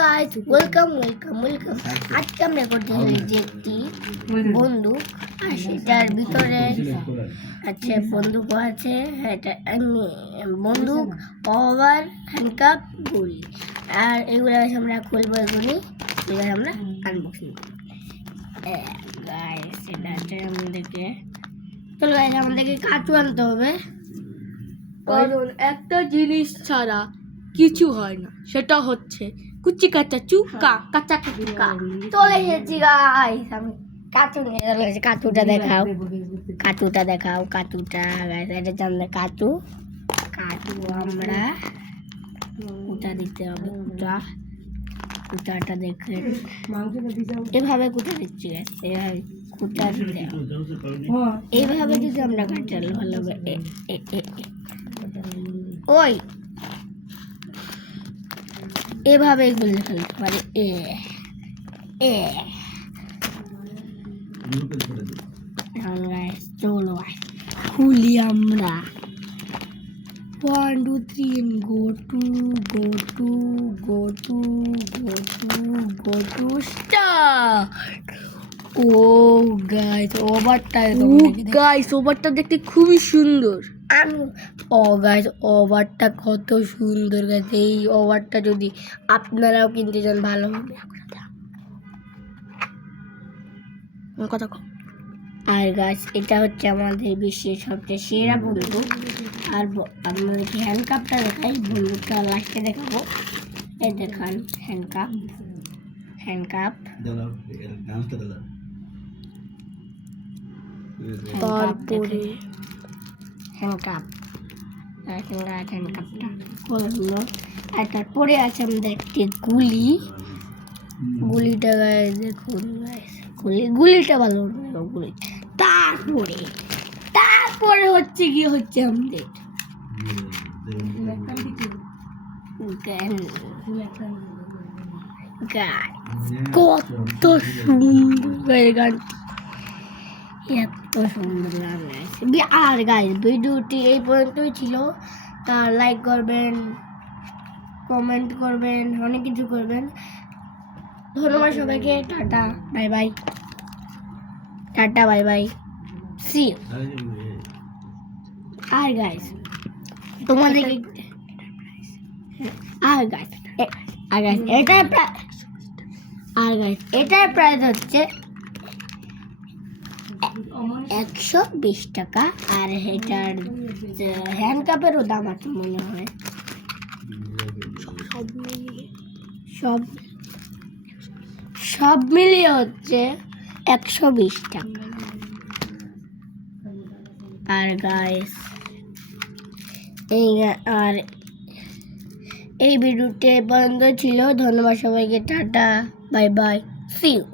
Guys welcome welcome welcome আজকে আমরা করতে চলেছি একটি বন্দুক। আর সেটার ভিতরে আছে বন্দুক আছে এটা এমনি বন্দুক ওভার হ্যান্ডকাপ গুলি। আর এগুলো আমরা খুলবো এগুলি এবার আমরা আনবক্সিং গাইস এটা হচ্ছে আমাদেরকে চলো গাইস আমাদেরকে কাঁচু আনতে হবে। কারণ একটা জিনিস ছাড়া কিছু হয় না সেটা হচ্ছে কুচি কাঁচা চুকা কাঁচা চুকা চলে এসেছি গাইস আমি কাঁচু নিয়ে চলে এসেছি কাঁচুটা দেখাও। কাঁচুটা দেখাও কাঁচুটা গাইস এটা কাঁচু কাঁচু আমরা কুটা দিতে হবে কুটা। কুটাটা দেখে। এভাবে কুটা দিচ্ছি এভাবে কুটা দিতে হবে। এইভাবে যদি আমরা কাটালে ভালো। ওই এভাবে গুলি ফেলতে পারি এ এ। চলো খুলি আমরা। One two three go to go to go to go to go to start O guys ওভারটা গাইস ওভারটা দেখতে খুবই সুন্দর। আমি ও গাছ ওভারটা কত সুন্দর গেছে এই ওভারটা যদি আপনারাও কিনতে চান ভালো হবে। কথা কম আর গাছ এটা হচ্ছে আমাদের বিশ্বের সবচেয়ে সেরা বন্ধু। আর আপনাদেরকে হ্যান্ডকাপটা দেখাই। বন্ধুটা লাস্টে দেখাবো। এই দেখান হ্যান্ডকাপ হ্যান্ডকাপ তারপরে হ্যান্ডকাপ হ্যান্ডকাপটা হলো আর তারপরে আছে আমাদের একটি গুলি গুলিটা গায়ে দেখুন গুলি গুলিটা ভালো গুলি। তারপরে তারপরে হচ্ছে কি হচ্ছে আমাদের কত সুন্দর গানটি। এত সুন্দর লাগছে আর গাইজ ভিডিওটি এই পর্যন্তই ছিল। তা লাইক করবেন কমেন্ট করবেন অনেক কিছু করবেন। ধন্যবাদ সবাইকে tata bye bye tata bye bye see আর গাইজ তোমাদেরকে আর গাইজ আর গাইজ এটার প্রায় আর গাইজ এটার প্রাইস হচ্ছে একশো বিশ টাকা, আর এটার হ্যান্ডকাপেরও দাম আছে মনে হয়। সব সব সব মিলিয়ে হচ্ছে একশো বিশ টাকা। আর গাইস এই আর এই ভিডিওটি পর্যন্ত ছিল। ধন্যবাদ সবাইকে। Tata, bye bye see you